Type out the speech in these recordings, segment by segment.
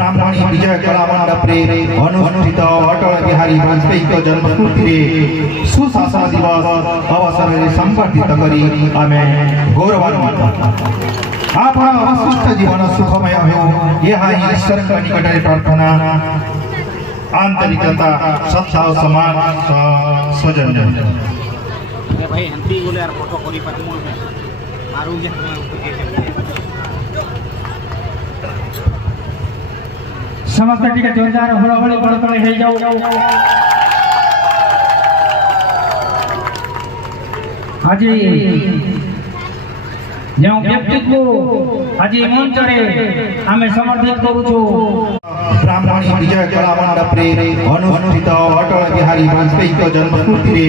ब्राह्मणी विजय कला मंडपे अनुष्ठित अटल बिहारी वाजपेयी जन्मस्मृति सुशासन दिवस अवसर संवर्धित करी आमे गौरवान्वित आपण अवशिष्ट जीवन सुखमय हो यह ईश्वर निकट प्रार्थना आंतरिकता सद्भाव समान स्वजन भाई हंती बोले यार फोटो कोरी पाती मोल में मारू जे समस्त टीका जोरदार होळहोळी बळकळ हे जाऊ আজি जो व्यक्तित्व आज मंच रे आमे समर्पित करू छु ब्राह्मणी विजय कला मंडपे अनुष्ठित अटल बिहारी वाजपेयी जन्मस्मृति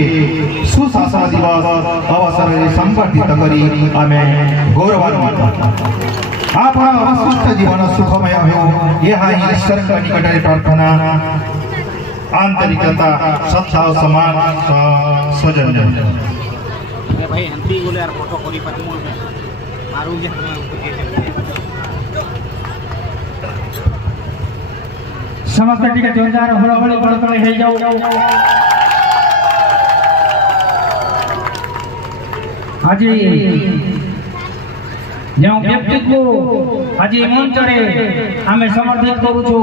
सुशासन दिवस अवसर संवर्धित करी आमे गौरवान्वित आपण अवशिष्ट जीवन सुखमय हो यह ईश्वर निकट प्रार्थना आंतरिकता सद्भाव समान स्वजन भाई हंती बोले यार फोटो कोरी पाती मोल में मारू जे समस्त टीका जोरदार होळहोळी बळकळ हे जाऊ আজি जो व्यक्तित्व आज मंच रे आमे समर्पित करू छु।